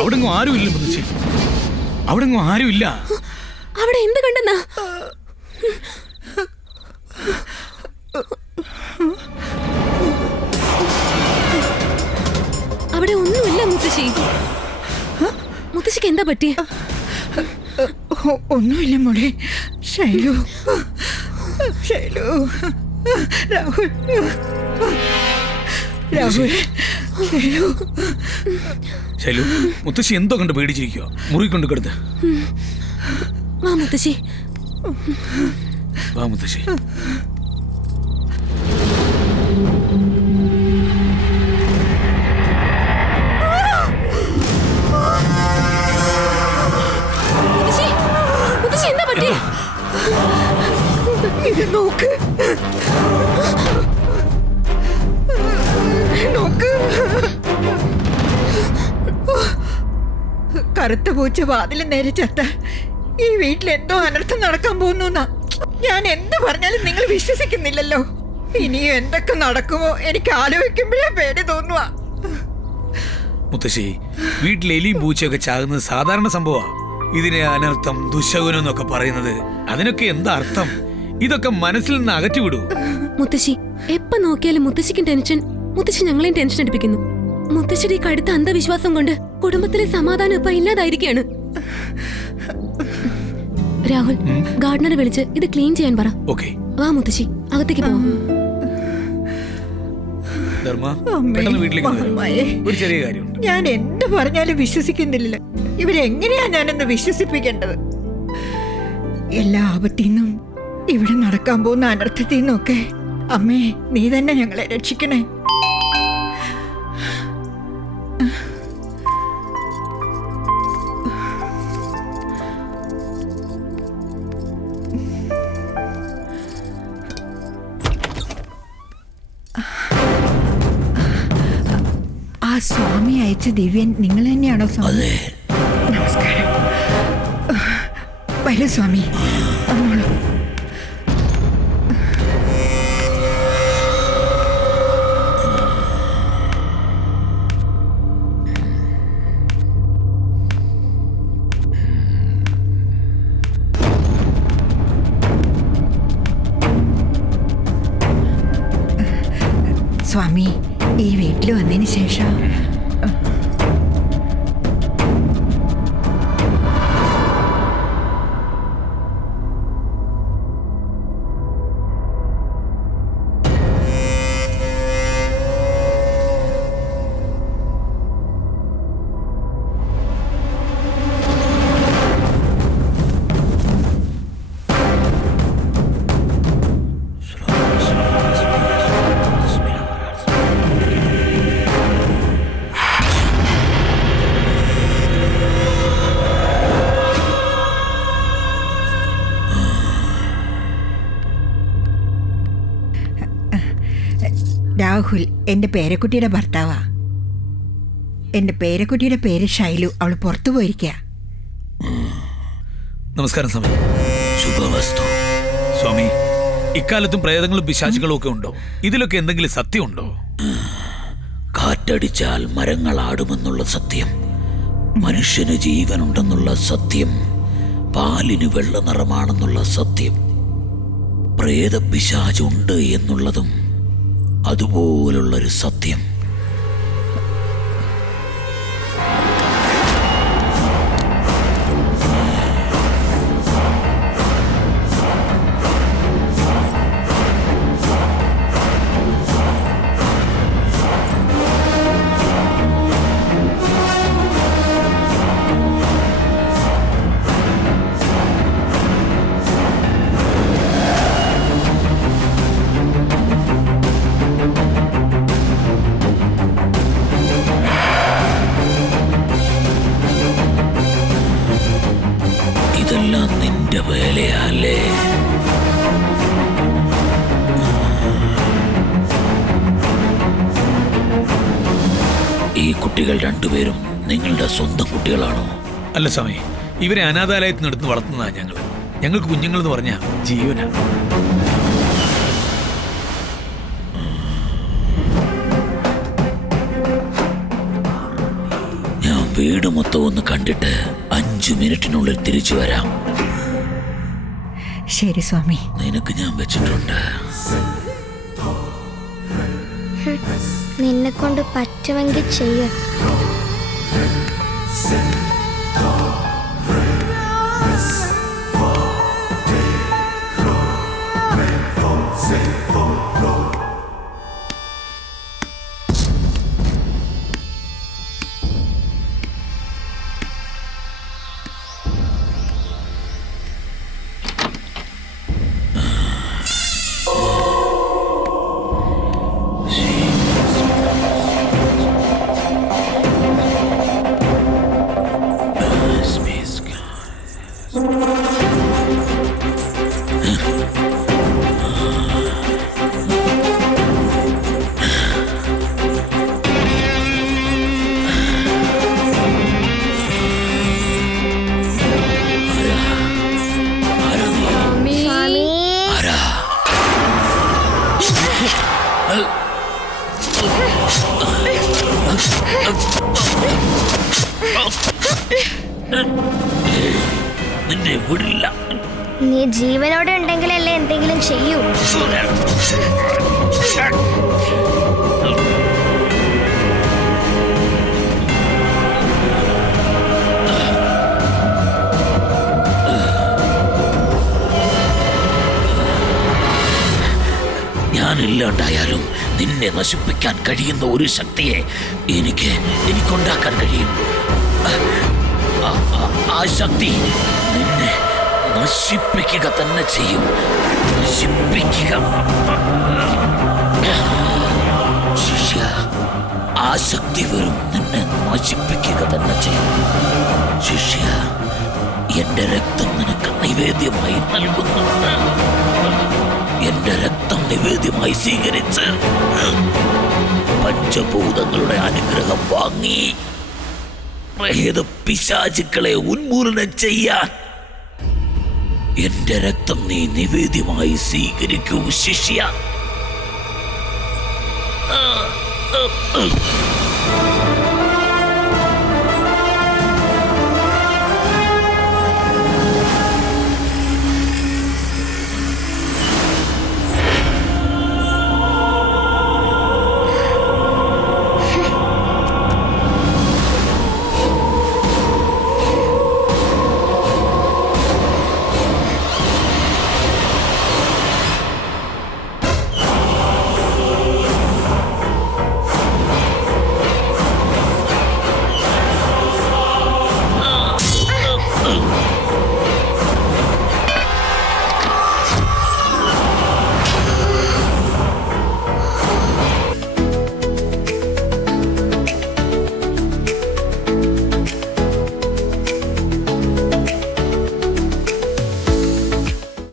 അവിടെങ്ങും ആരുമില്ല മുത്തശ്ശി, അവിടെങ്ങും ആരുമില്ല. അവിടെ എന്ത് കണ്ടെന്നാ? അവിടെ ഒന്നുമില്ല മുത്തശ്ശി. മുത്തശ്ശിക്ക് എന്താ പറ്റിയ? ഒന്നുമില്ല മോളെ. ശൈലു, ശൈലു, രാഹുൽ, രാഹുൽ, ശൈലു. ശൈലു, മുത്തശ്ശി എന്തോ കണ്ട് പേടിച്ചിരിക്കുക. മുറി കൊണ്ട് കിടന്ന്. വാ മുത്തശ്ശി, വാ മുത്തശ്ശി. എന്താ പറ്റി? ഇത് നോക്ക്, നോക്ക്. കറുത്ത പൂച്ച വാതിൽ നേരെ ചത്ത. ഈ വീട്ടിൽ എന്തോ അനർത്ഥം നടക്കാൻ പോകുന്നു. ഞാൻ എന്ത് പറഞ്ഞാലും നിങ്ങൾ വിശ്വസിക്കുന്നില്ലല്ലോ. ഇനിയും എന്തൊക്കെ നടക്കുമോ എനിക്ക് ആലോചിക്കുമ്പോഴേ പേടി തോന്നുക. മുത്തശ്ശി, വീട്ടിൽ എലിയും പൂച്ചയൊക്കെ ചാകുന്നത് സാധാരണ സംഭവമാണ്. ഇതിനെ അനർത്ഥം, ദുശകുനം എന്നൊക്കെ പറയുന്നത്, അതിനൊക്കെ എന്താ അർത്ഥം? ഇതൊക്കെ മനസ്സിൽ നിന്ന് അകറ്റിവിടൂ. മുത്തശ്ശി, എപ്പോ നോക്കിയാലും മുത്തശ്ശിക്കും ടെൻഷൻ, മുത്തശ്ശി ഞങ്ങളെയും ടെൻഷൻ അടിപ്പിക്കുന്നു. മുത്തശ്ശിയുടെ കടുത്ത അന്ധവിശ്വാസം കൊണ്ട് കുടുംബത്തിലെ സമാധാനം ഇപ്പൊ ഇല്ലാതായിരിക്കാണ്. രാഹുൽ, ഗാർഡനറെ വിളിച്ച് ഇത് ക്ലീൻ ചെയ്യാൻ പറ. വാ മുത്തശ്ശി, അകത്തേക്ക് പോവാം. ഞാൻ എന്ത് പറഞ്ഞാലും വിശ്വസിക്കുന്നില്ല. ഇവരെങ്ങനെയാ ഞാനെന്ന് വിശ്വസിപ്പിക്കേണ്ടത്? എല്ലാ ആപത്തിന്നും ഇവിടെ നടക്കാൻ പോകുന്ന അനർത്ഥത്തിൽ നിന്നൊക്കെ അമ്മേ നീ തന്നെ ഞങ്ങളെ രക്ഷിക്കണേ. ആ സ്വാമി അയച്ച ദിവ്യൻ നിങ്ങൾ തന്നെയാണോ സ്വാമി? നമസ്കാരം. വരൂ സ്വാമി. സ്വാമി, ഈ വീട്ടിൽ വന്നതിന് ശേഷം രാഹുൽ എൻ്റെ പേരക്കുട്ടിയുടെ ഭർത്താവാ. എൻ്റെ പേരക്കുട്ടിയുടെ പേര് ഷൈലു. അവൾ പുറത്തു പോയിരിക്കുക. നമസ്കാരം സ്വാമി. ശുഭവസ്തു. സ്വാമി, ഇക്കാലത്തും പ്രേതങ്ങളും പിശാചുകളും ഒക്കെ ഉണ്ടോ? ഇതിലൊക്കെ എന്തെങ്കിലും സത്യമുണ്ടോ? കാറ്റടിച്ചാൽ മരങ്ങൾ ആടുമെന്നുള്ള സത്യം, മനുഷ്യന് ജീവനുണ്ടെന്നുള്ള സത്യം, പാലിന് വെള്ള നിറമാണെന്നുള്ള സത്യം, പ്രേതപിശാചുണ്ട് എന്നുള്ളതും അതുപോലുള്ളൊരു സത്യം. ഈ കുട്ടികൾ രണ്ടുപേരും നിങ്ങളുടെ സ്വന്തം കുട്ടികളാണോ? അല്ല സ്വാമി, ഇവരെ അനാഥാലയത്തിൽ നിന്ന് എടുത്ത് വളർത്തുന്നതാണ് ഞങ്ങൾക്ക് കുഞ്ഞുങ്ങൾ എന്ന് പറഞ്ഞാൽ ജീവനാണ്. ഞാൻ വീട് മൊത്തം ഒന്ന് കണ്ടിട്ട് 5 മിനിറ്റിനുള്ളിൽ തിരിച്ചു വരാം. ശരി സ്വാമി. നിനക്ക് ഞാൻ വെച്ചിട്ടുണ്ട്. നിന്നെ കൊണ്ട് പറ്റുമെങ്കിൽ ചെയ്യ. നിന്നെ വിടില്ല. നീ ജീവനോടെ ഉണ്ടെങ്കിലല്ലേ എന്തെങ്കിലും ചെയ്യൂ. ഞാനില്ലാണ്ടായാലും നിന്നെ നശിപ്പിക്കാൻ കഴിയുന്ന ഒരു ശക്തിയെ എനിക്കുണ്ടാക്കാൻ കഴിയും. ആ ശക്തി നിന്നെ നശിപ്പിക്കുക തന്നെ ചെയ്യും. നശിപ്പിക്കുക. ശിഷ്യ, ആ ശക്തി വരും നിന്നെ നശിപ്പിക്കുക തന്നെ ചെയ്യും. ശിഷ്യ, എന്റെ രക്തം നിനക്ക് നൈവേദ്യമായി നൽകുന്നുണ്ട്. എന്റെ രക്തം നിവേദ്യമായി സ്വീകരിച്ച് പഞ്ചഭൂതങ്ങളുടെ അനുഗ്രഹം വാങ്ങി പ്രേത പിശാചുക്കളെ ഉന്മൂലനം ചെയ്യാൻ എന്റെ രക്തം നീ നിവേദ്യമായി സ്വീകരിക്കൂ ശിഷ്യ.